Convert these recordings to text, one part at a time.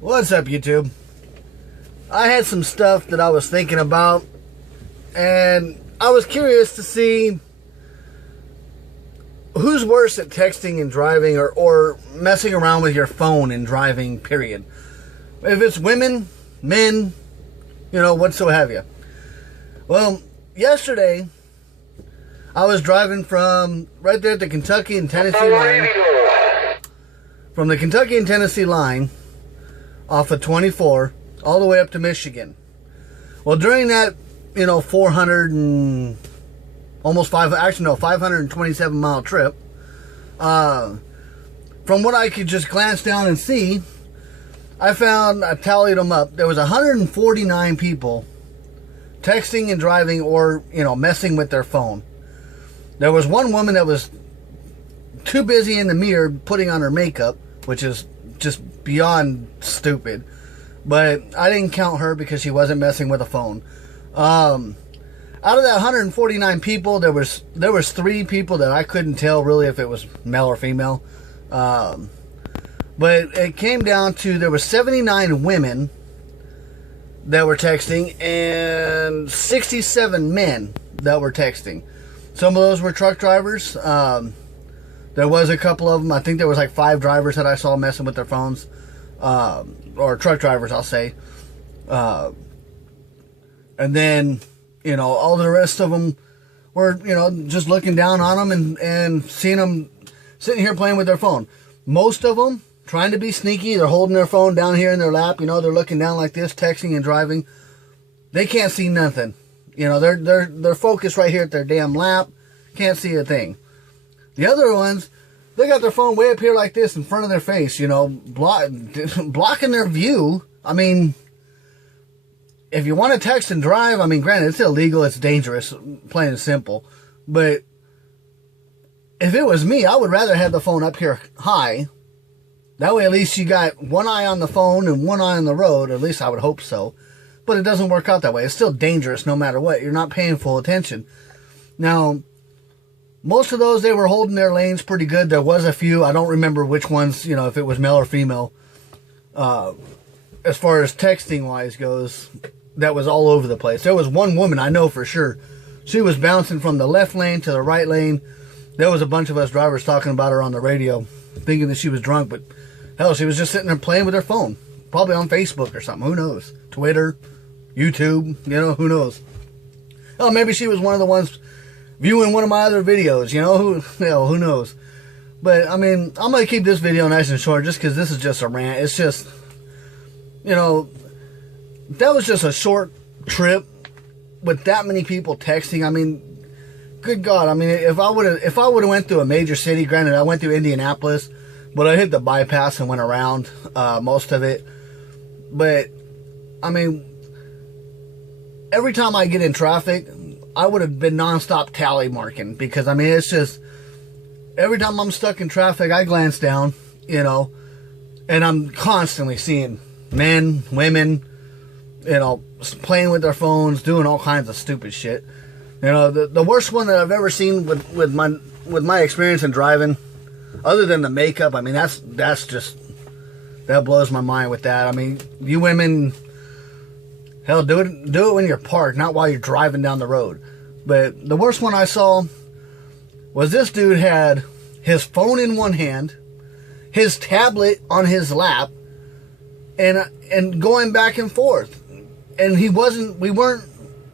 What's up, YouTube? I had some stuff that I was thinking about, and I was curious to see who's worse at texting and driving or messing around with your phone and driving, period. If it's women, men, what so have you. Well, yesterday, I was driving from right there at the Kentucky and Tennessee line. From the Kentucky and Tennessee line, off of 24, all the way up to Michigan. Well, during that, 527 mile trip, from what I could just glance down and see, I tallied them up. There was 149 people texting and driving or, messing with their phone. There was one woman that was too busy in the mirror putting on her makeup, which is just beyond stupid. But I didn't count her because she wasn't messing with a phone. Out of that 149 people, there was 3 people that I couldn't tell really if it was male or female. But it came down to there were 79 women that were texting and 67 men that were texting. Some of those were truck drivers. There was a couple of them. I think there was like 5 drivers that I saw messing with their phones. Or truck drivers, I'll say. And then, all the rest of them were, just looking down on them and seeing them sitting here playing with their phone. Most of them trying to be sneaky. They're holding their phone down here in their lap. They're looking down like this, texting and driving. They can't see nothing. They're focused right here at their damn lap. Can't see a thing. The other ones, they got their phone way up here like this in front of their face, blocking their view. I mean, if you want to text and drive, granted, it's illegal, it's dangerous, plain and simple. But if it was me, I would rather have the phone up here high. That way, at least you got one eye on the phone and one eye on the road. At least I would hope so. But it doesn't work out that way. It's still dangerous no matter what. You're not paying full attention. Now, most of those, they were holding their lanes pretty good. There was a few. I don't remember which ones, if it was male or female. As far as texting-wise goes, that was all over the place. There was one woman, I know for sure. She was bouncing from the left lane to the right lane. There was a bunch of us drivers talking about her on the radio, thinking that she was drunk. But, hell, she was just sitting there playing with her phone. Probably on Facebook or something. Who knows? Twitter, YouTube, who knows? Oh, maybe she was one of the ones viewing one of my other videos, who knows. But, I'm going to keep this video nice and short just because this is just a rant. It's just, that was just a short trip with that many people texting. Good God. If I would have went through a major city, granted, I went through Indianapolis, but I hit the bypass and went around most of it. But, every time I get in traffic, I would have been nonstop tally marking because, it's just, every time I'm stuck in traffic, I glance down, and I'm constantly seeing men, women, playing with their phones, doing all kinds of stupid shit. The worst one that I've ever seen with my experience in driving, other than the makeup, that's just, that blows my mind with that. You women, hell, do it when you're parked, not while you're driving down the road. But the worst one I saw was this dude had his phone in one hand, his tablet on his lap, and going back and forth. And we weren't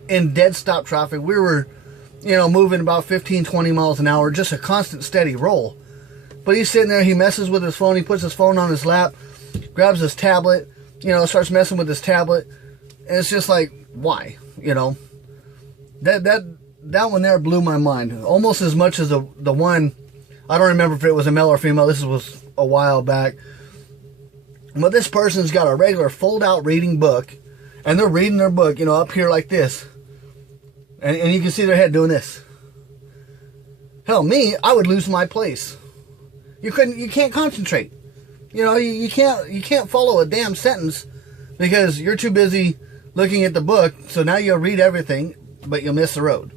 in dead stop traffic. We were, moving about 15, 20 miles an hour, just a constant steady roll. But he's sitting there, he messes with his phone, he puts his phone on his lap, grabs his tablet, starts messing with his tablet. And it's just like, why? That one there blew my mind. Almost as much as the one, I don't remember if it was a male or female, this was a while back. But this person's got a regular fold-out reading book, and they're reading their book, up here like this. And you can see their head doing this. Hell, me, I would lose my place. You can't concentrate. You can't follow a damn sentence because you're too busy looking at the book. So now you'll read everything, but you'll miss the road.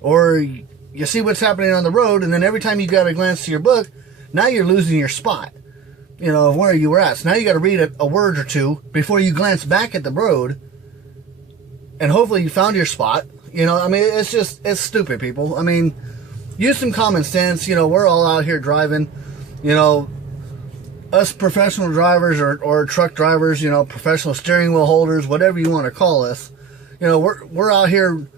Or you see what's happening on the road, and then every time you got to glance to your book, now you're losing your spot. you know, of where you were at. So now you got to read a word or two before you glance back at the road, and hopefully you found your spot. You know, I mean, it's stupid, people. I mean, use some common sense. You know, we're all out here driving. You know, us professional drivers or truck drivers, you know, professional steering wheel holders, whatever you want to call us. You know, we're out here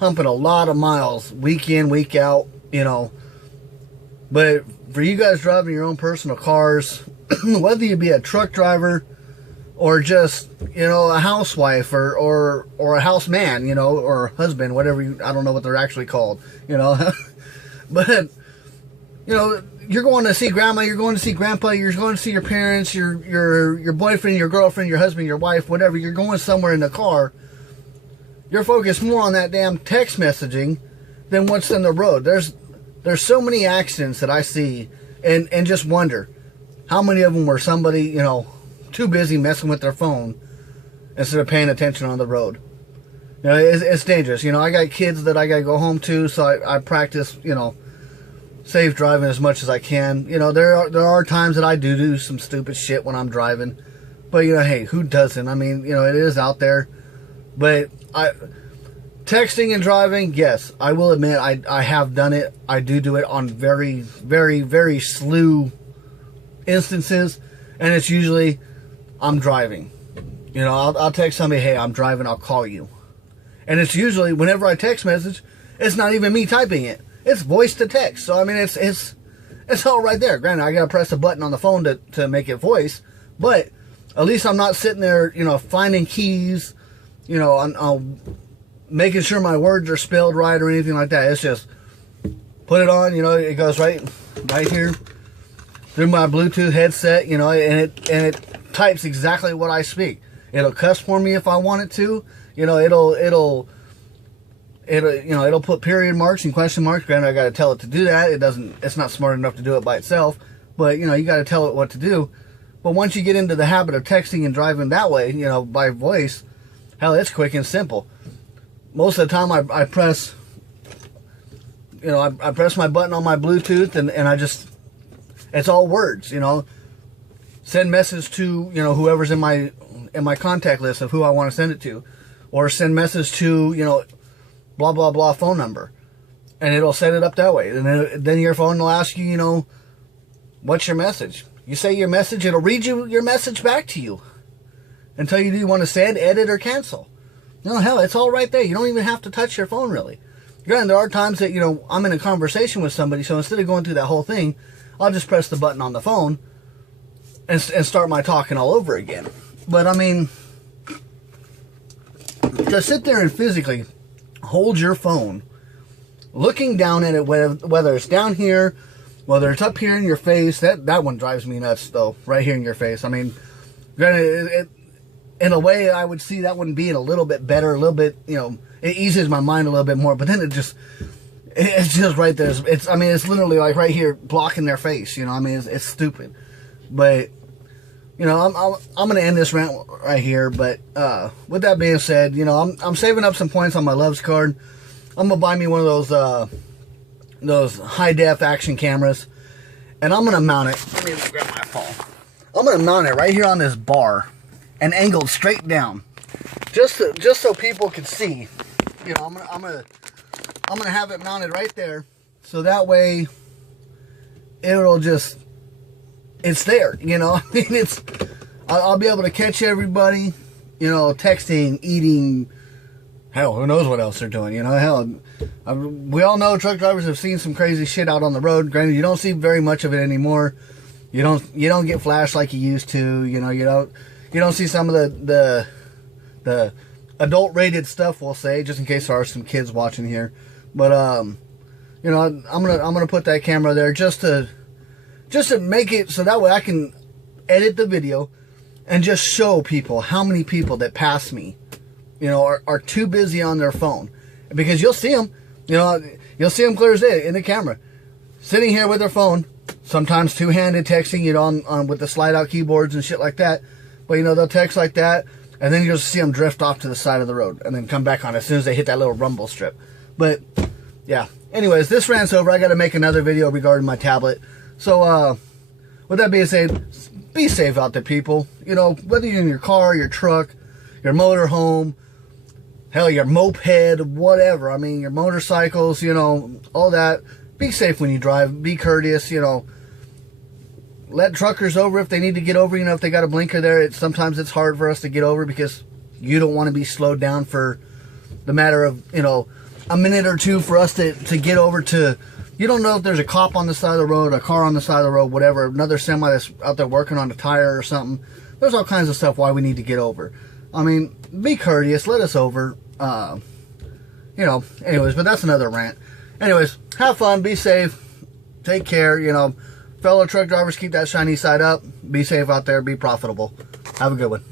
humping a lot of miles week in, week out, you know. But for you guys driving your own personal cars, whether you be a truck driver or just, you know, a housewife or a houseman, you know, or husband, whatever I don't know what they're actually called, you know. But, you know, you're going to see grandma, you're going to see grandpa, you're going to see your parents, your boyfriend, your girlfriend, your husband, your wife, whatever. You're going somewhere in the car. You're focused more on that damn text messaging than what's in the road. There's so many accidents that I see and just wonder how many of them were somebody, you know, too busy messing with their phone instead of paying attention on the road. You know, it's dangerous. You know, I got kids that I got to go home to, so I practice, you know, safe driving as much as I can. You know, there are times that I do some stupid shit when I'm driving. But, you know, hey, who doesn't? I mean, you know, it is out there. But texting and driving, yes, I will admit I have done it. I do it on very, very, very slew instances. And it's usually I'm driving. You know, I'll text somebody, hey, I'm driving, I'll call you. And it's usually, whenever I text message, it's not even me typing it. It's voice to text. So, I mean, it's all right there. Granted, I got to press a button on the phone to make it voice. But at least I'm not sitting there, you know, finding keys, you know, I'm making sure my words are spelled right or anything like that. It's just put it on, you know, it goes right here through my Bluetooth headset, you know, and it types exactly what I speak. It'll cuss for me if I want it to. You know, it'll put period marks and question marks. Granted, I got to tell it to do that. It's not smart enough to do it by itself. But, you know, you got to tell it what to do. But once you get into the habit of texting and driving that way, you know, by voice, hell, it's quick and simple. Most of the time I press, you know, I press my button on my Bluetooth and I just, it's all words, you know. Send message to, you know, whoever's in my contact list of who I want to send it to. Or send message to, you know, blah, blah, blah phone number. And it'll set it up that way. And then your phone will ask you, you know, what's your message? You say your message, it'll read your message back to you. And tell you do you want to send, edit, or cancel. No, hell, it's all right there. You don't even have to touch your phone, really. Granted, there are times that, you know, I'm in a conversation with somebody, so instead of going through that whole thing, I'll just press the button on the phone and start my talking all over again. But, I mean, to sit there and physically hold your phone, looking down at it, whether it's down here, whether it's up here in your face, that one drives me nuts, though, right here in your face. I mean, granted, in a way, I would see that one being a little bit better, a little bit, you know, it eases my mind a little bit more, but then it's just right there. I mean, it's literally like right here blocking their face, you know, I mean, it's stupid. But, you know, I'm going to end this rant right here, but with that being said, you know, I'm saving up some points on my Loves card. I'm going to buy me one of those high-def action cameras, and I'm going to mount it. Let me grab my phone. I'm going to mount it right here on this bar and angled straight down, just so people can see. You know, I'm gonna have it mounted right there, so that way it's there. You know, I mean, I'll be able to catch everybody. You know, texting, eating. Hell, who knows what else they're doing? You know, hell, we all know truck drivers have seen some crazy shit out on the road. Granted, you don't see very much of it anymore. You don't get flashed like you used to. You know, you don't see some of the adult rated stuff, we'll say, just in case there are some kids watching here. But you know, I'm gonna put that camera there just to make it so that way I can edit the video and just show people how many people that pass me, you know, are too busy on their phone. Because you'll see them, you know, you'll see them clear as day in the camera, sitting here with their phone, sometimes two-handed texting, you know, on with the slide-out keyboards and shit like that. But, you know, they'll text like that, and then you'll see them drift off to the side of the road and then come back on as soon as they hit that little rumble strip. But, yeah. Anyways, this rant's over. I got to make another video regarding my tablet. So, with that being said, be safe out there, people. You know, whether you're in your car, your truck, your motorhome, hell, your moped, whatever. I mean, your motorcycles, you know, all that. Be safe when you drive. Be courteous, you know. Let truckers over if they need to get over. You know, if they got a blinker there, sometimes it's hard for us to get over because you don't want to be slowed down for the matter of, you know, a minute or two for us to get over to. You don't know if there's a cop on the side of the road, a car on the side of the road, whatever, another semi that's out there working on a tire or something. There's all kinds of stuff why we need to get over. I mean, be courteous. Let us over. You know, anyways, but that's another rant. Anyways, have fun. Be safe. Take care. You know, fellow truck drivers, keep that shiny side up. Be safe out there. Be profitable. Have a good one.